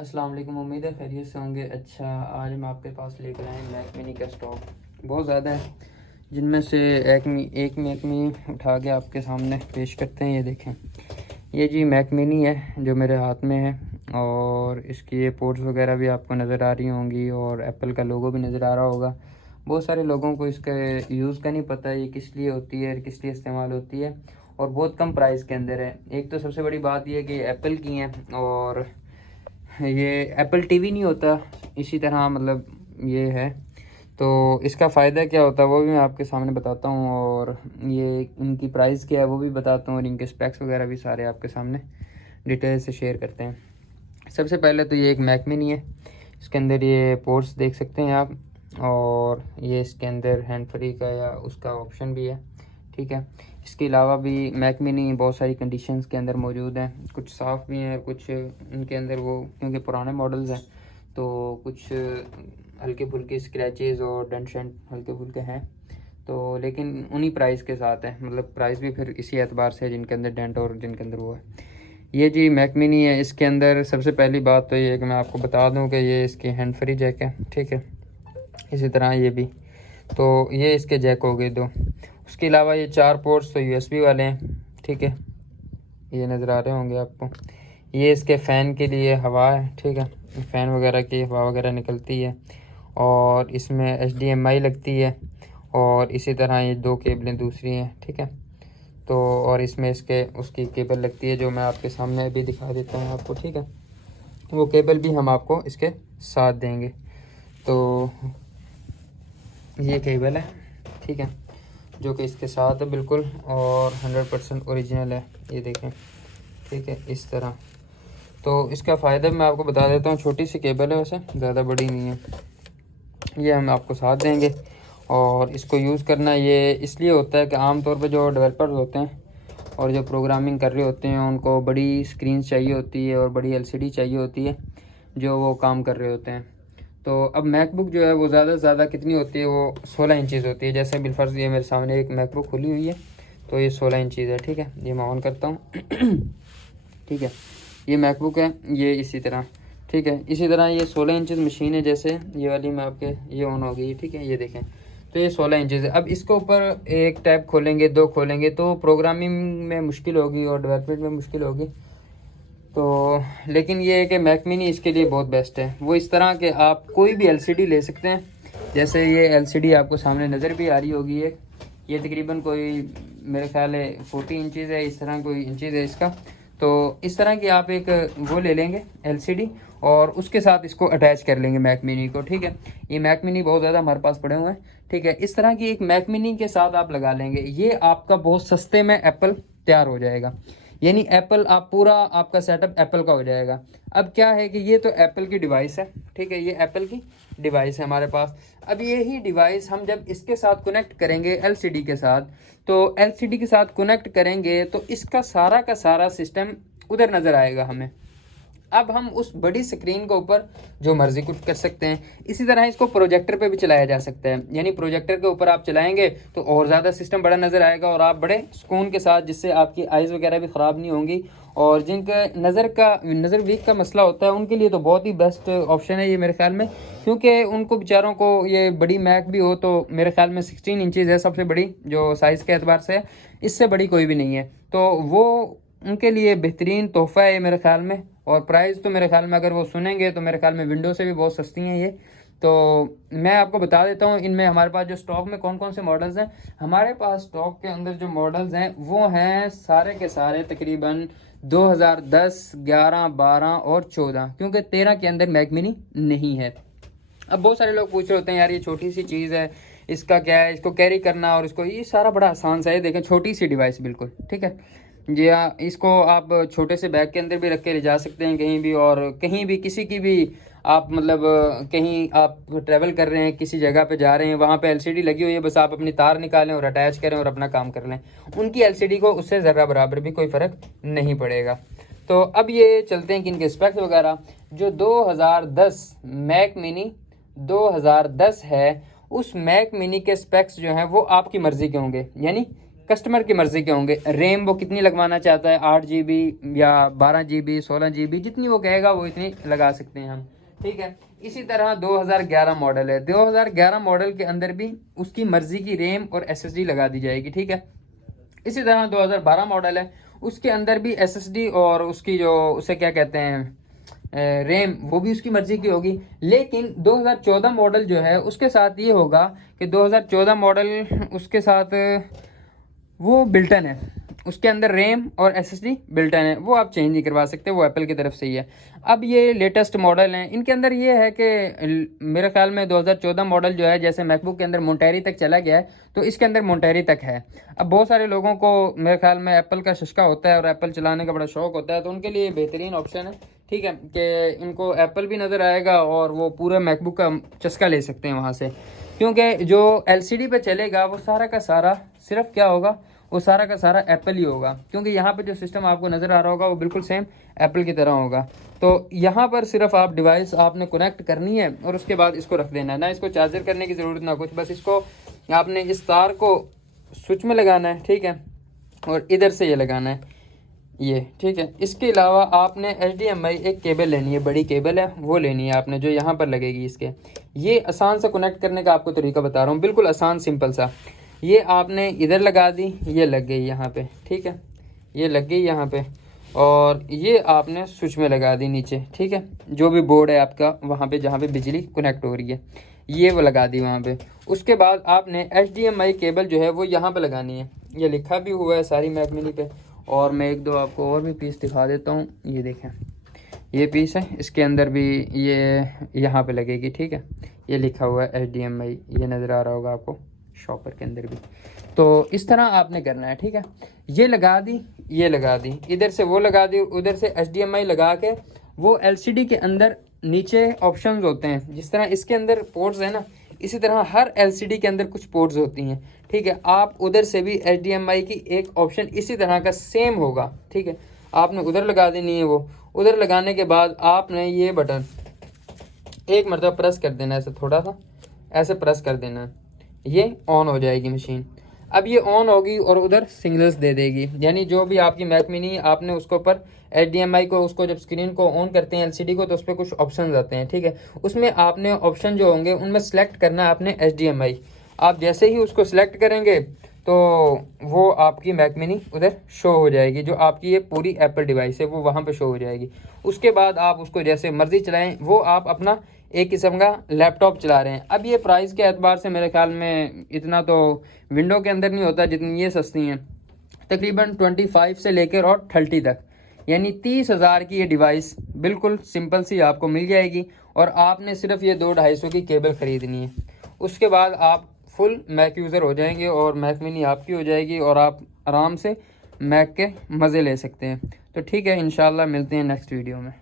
अस्सलाम वालेकुम। उम्मीद है खैरियत से होंगे। अच्छा, आज हम आपके पास लेकर आए मैक मिनी का स्टॉक बहुत ज़्यादा है, जिनमें से एक मैक मिनी उठा के आपके सामने पेश करते हैं। ये देखें, ये जी मैक मिनी है जो मेरे हाथ में है, और इसकी ये पोर्ट्स वगैरह भी आपको नज़र आ रही होंगी और एप्पल का लोगो भी नज़र आ रहा होगा। बहुत सारे लोगों को इसका यूज़ का नहीं पता ये किस लिए होती है, किस लिए इस्तेमाल होती है, और बहुत कम प्राइस के अंदर है। एक तो सबसे बड़ी बात यह है कि एप्पल की हैं, और ये एप्पल टीवी नहीं होता इसी तरह, मतलब ये है। तो इसका फ़ायदा क्या होता है वो भी मैं आपके सामने बताता हूँ, और ये इनकी प्राइस क्या है वो भी बताता हूँ, और इनके स्पेक्स वगैरह भी सारे आपके सामने डिटेल से शेयर करते हैं। सबसे पहले तो ये एक मैक मिनी है। इसके अंदर ये पोर्ट्स देख सकते हैं आप, और ये इसके अंदर हैंड फ्री का या उसका ऑप्शन भी है, ठीक है। इसके अलावा भी मैक मिनी बहुत सारी कंडीशंस के अंदर मौजूद हैं, कुछ साफ़ भी हैं, कुछ उनके अंदर वो क्योंकि पुराने मॉडल्स हैं तो कुछ हल्के फुल्के स्क्रैचेस और डेंट शेंट हल्के फुल्के हैं, तो लेकिन उन्हीं प्राइस के साथ है, मतलब प्राइस भी फिर इसी एतबार से है जिनके अंदर डेंट और जिनके अंदर वो है। ये जी मैक मिनी है। इसके अंदर सबसे पहली बात तो ये है कि मैं आपको बता दूं कि ये इसकी हैंड फ्री जैक है, ठीक है। इसी तरह ये भी, तो ये इसके जैक हो गए दो। उसके अलावा ये 4 पोर्ट्स तो यूएसबी वाले हैं, ठीक है, ये नज़र आ रहे होंगे आपको। ये इसके फ़ैन के लिए हवा है, ठीक है, फ़ैन वगैरह की हवा वगैरह निकलती है, और इसमें HDMI लगती है, और इसी तरह ये 2 केबलें दूसरी हैं, ठीक है। तो और इसमें इसके उसकी केबल लगती है जो मैं आपके सामने अभी दिखा देता हूँ आपको, ठीक है। वो केबल भी हम आपको इसके साथ देंगे। तो ये केबल है, ठीक है, जो कि इसके साथ है बिल्कुल, और 100% ओरिजिनल है, ये देखें, ठीक है, इस तरह। तो इसका फ़ायदा मैं आपको बता देता हूँ। छोटी सी केबल है, वैसे ज़्यादा बड़ी नहीं है। ये हम आपको साथ देंगे, और इसको यूज़ करना ये इसलिए होता है कि आम तौर पे जो डेवलपर्स होते हैं और जो प्रोग्रामिंग कर रहे होते हैं उनको बड़ी स्क्रीन चाहिए होती है और बड़ी LCD चाहिए होती है जो वो काम कर रहे होते हैं। तो अब मैकबुक जो है वो ज़्यादा से ज़्यादा कितनी होती है, वो 16 इंचज़ होती है। जैसे बिलफर्ज ये मेरे सामने एक मैकबुक खुली हुई है, तो ये 16 इंचज़ है, ठीक है। ये मैं ऑन करता हूँ ठीक है, ये मैकबुक है, ये इसी तरह, ठीक है। इसी तरह ये 16 इंचज़ मशीन है, जैसे ये वाली मैं आपके ये ऑन हो गई, ठीक है, ये देखें। तो ये 16 इंचज़ है। अब इसके ऊपर एक टैब खोलेंगे, 2 खोलेंगे तो प्रोग्रामिंग में मुश्किल होगी और डेवलपमेंट में मुश्किल होगी। तो लेकिन ये है कि मैक मिनी इसके लिए बहुत बेस्ट है। वो इस तरह के आप कोई भी LCD ले सकते हैं, जैसे ये LCD आपको सामने नज़र भी आ रही होगी। ये तकरीबन कोई मेरे ख्याल है 40 इंचज़ है, इस तरह कोई इंचज़ है इसका। तो इस तरह की आप एक वो ले लेंगे LCD, और उसके साथ इसको अटैच कर लेंगे मैक मिनी को, ठीक है। ये मैक मिनी बहुत ज़्यादा हमारे पास पड़े हुए हैं, ठीक है। इस तरह की एक मैक मिनी के साथ आप लगा लेंगे, ये आपका बहुत सस्ते में एप्पल तैयार हो जाएगा। यानी एप्पल आप पूरा आपका सेटअप एप्पल का हो जाएगा। अब क्या है कि ये तो एप्पल की डिवाइस है, ठीक है, ये एप्पल की डिवाइस है हमारे पास। अब ये ही डिवाइस हम जब इसके साथ कनेक्ट करेंगे LCD के साथ, तो LCD के साथ कनेक्ट करेंगे तो इसका सारा का सारा सिस्टम उधर नज़र आएगा हमें। अब हम उस बड़ी स्क्रीन के ऊपर जो मर्जी कुछ कर सकते हैं। इसी तरह इसको प्रोजेक्टर पे भी चलाया जा सकता है, यानी प्रोजेक्टर के ऊपर आप चलाएंगे तो और ज़्यादा सिस्टम बड़ा नज़र आएगा, और आप बड़े सुकून के साथ, जिससे आपकी आइज़ वगैरह भी ख़राब नहीं होंगी। और जिनका नज़र वीक का मसला होता है उनके लिए तो बहुत ही बेस्ट ऑप्शन है ये मेरे ख्याल में, क्योंकि उनको बेचारों को ये बड़ी मैक भी हो तो मेरे ख्याल में 16 इंचज़ है सबसे बड़ी जो साइज़ के एतबार से, इससे बड़ी कोई भी नहीं है। तो वो उनके लिए बेहतरीन तोहफ़ा है मेरे ख्याल में। और प्राइस तो मेरे ख्याल में अगर वो सुनेंगे तो मेरे ख्याल में विंडो से भी बहुत सस्ती हैं ये। तो मैं आपको बता देता हूँ इनमें हमारे पास जो स्टॉक में कौन कौन से मॉडल्स हैं। हमारे पास स्टॉक के अंदर जो मॉडल्स हैं वो हैं सारे के सारे तकरीबन 2010, 11, 12 और 14, क्योंकि 13 के अंदर मैक मिनी नहीं है। अब बहुत सारे लोग पूछ रहे होते हैं यार ये छोटी सी चीज़ है, इसका क्या है, इसको कैरी करना, और इसको, ये सारा बड़ा आसान सा है। देखें, छोटी सी डिवाइस बिल्कुल, ठीक है। जी हाँ, इसको आप छोटे से बैग के अंदर भी रख के ले जा सकते हैं कहीं भी, और कहीं भी किसी की भी आप मतलब कहीं आप ट्रैवल कर रहे हैं, किसी जगह पे जा रहे हैं, वहाँ पे LCD लगी हुई है, बस आप अपनी तार निकालें और अटैच करें और अपना काम कर लें। उनकी LCD को उससे ज़रा बराबर भी कोई फ़र्क नहीं पड़ेगा। तो अब ये चलते हैं कि इनके स्पेक्स वगैरह। जो 2010 मैक मिनी 2010 है, उस मैक मिनी के स्पेक्स जो हैं वो आपकी मर्ज़ी के होंगे, यानी कस्टमर की मर्ज़ी के होंगे। रैम वो कितनी लगवाना चाहता है, 8 GB या 12 GB 16 GB, जितनी वो कहेगा वो इतनी लगा सकते हैं हम, ठीक है। इसी तरह 2011 मॉडल है, 2011 मॉडल के अंदर भी उसकी मर्ज़ी की रैम और SSD लगा दी जाएगी, ठीक है। इसी तरह 2012 मॉडल है, उसके अंदर भी SSD और उसकी जो उसे क्या कहते हैं रैम, वो भी उसकी मर्जी की होगी। लेकिन 2014 मॉडल जो है उसके साथ ये होगा कि 2014 मॉडल उसके साथ वो बिल्टन है, उसके अंदर रैम और SSD बिल्टन है, वो आप चेंज नहीं करवा सकते, वो एप्पल की तरफ से ही है। अब ये लेटेस्ट मॉडल हैं, इनके अंदर ये है कि मेरे ख्याल में 2014 मॉडल जो है, जैसे मैकबुक के अंदर मोंटेरी तक चला गया है, तो इसके अंदर मोंटेरी तक है। अब बहुत सारे लोगों को मेरे ख्याल में एप्पल का शशका होता है और एप्पल चलाने का बड़ा शौक होता है, तो उनके लिए बेहतरीन ऑप्शन है, ठीक है, कि इनको एप्पल भी नज़र आएगा और वो पूरा मैकबुक का चस्का ले सकते हैं वहाँ से। क्योंकि जो LCD पे चलेगा वो सारा का सारा सिर्फ क्या होगा, वो सारा का सारा एप्पल ही होगा, क्योंकि यहाँ पे जो सिस्टम आपको नज़र आ रहा होगा वो बिल्कुल सेम एप्पल की तरह होगा। तो यहाँ पर सिर्फ आप डिवाइस आपने कनेक्ट करनी है और उसके बाद इसको रख देना है, ना इसको चार्जर करने की ज़रूरत ना कुछ, बस इसको आपने इस तार को स्विच में लगाना है, ठीक है, और इधर से ये लगाना है ये, ठीक है। इसके अलावा आपने HDMI एक केबल लेनी है, बड़ी केबल है वो लेनी है आपने, जो यहाँ पर लगेगी इसके। ये आसान सा कनेक्ट करने का आपको तरीका बता रहा हूँ, बिल्कुल आसान सिंपल सा। ये आपने इधर लगा दी, ये लग गई यहाँ पे, ठीक है, ये लग गई यहाँ पे, और ये आपने स्विच में लगा दी नीचे, ठीक है, जो भी बोर्ड है आपका वहाँ पे जहाँ पे बिजली कनेक्ट हो रही है, ये वो लगा दी वहाँ पे। उसके बाद आपने HDMI केबल जो है वो यहाँ पे लगानी है, ये लिखा भी हुआ है सारी मैक मिनी पे। और मैं एक दो आपको और भी पीस दिखा देता हूँ, ये देखें, ये पीस है, इसके अंदर भी ये यहाँ पे लगेगी, ठीक है, ये लिखा हुआ है HDMI, ये नज़र आ रहा होगा आपको शॉपर के अंदर भी। तो इस तरह आपने करना है, ठीक है। ये लगा दी, ये लगा दी, इधर से वो लगा दी, उधर से HDMI लगा के वो LCD के अंदर नीचे ऑप्शंस होते हैं, जिस तरह इसके अंदर पोर्ट्स है ना, इसी तरह हर LCD के अंदर कुछ पोर्ट्स होती हैं, ठीक है। आप उधर से भी HDMI की एक ऑप्शन इसी तरह का सेम होगा, ठीक है, आपने उधर लगा देनी है। वो उधर लगाने के बाद आपने ये बटन एक मरतबा प्रेस कर देना है, ऐसे थोड़ा सा ऐसे प्रेस कर देना है, ये ऑन हो जाएगी मशीन। अब ये ऑन होगी और उधर सिग्नल्स दे देगी, यानी जो भी आपकी मैक मिनी आपने उसके ऊपर HDMI को, उसको जब स्क्रीन को ऑन करते हैं LCD को, तो उस पर कुछ ऑप्शन आते हैं, ठीक है। उसमें आपने ऑप्शन जो होंगे उनमें सेलेक्ट करना है आपने HDMI। आप जैसे ही उसको सिलेक्ट करेंगे तो वो आपकी मैक मिनी उधर शो हो जाएगी, जो आपकी ये पूरी एप्पल डिवाइस है वो वहाँ पे शो हो जाएगी। उसके बाद आप उसको जैसे मर्ज़ी चलाएं, वो आप अपना एक किस्म का लैपटॉप चला रहे हैं। अब ये प्राइस के एतबार से मेरे ख्याल में इतना तो विंडो के अंदर नहीं होता जितनी ये सस्ती हैं, तकरीबन 25 से लेकर और 30 तक, यानी 30,000 की ये डिवाइस बिल्कुल सिंपल सी आपको मिल जाएगी। और आपने सिर्फ ये 200-250 की केबल ख़रीदनी है, उसके बाद आप फुल मैक यूज़र हो जाएंगे और मैक मिनी आपकी हो जाएगी और आप आराम से मैक के मज़े ले सकते हैं। तो ठीक है, इंशाल्लाह मिलते हैं नेक्स्ट वीडियो में।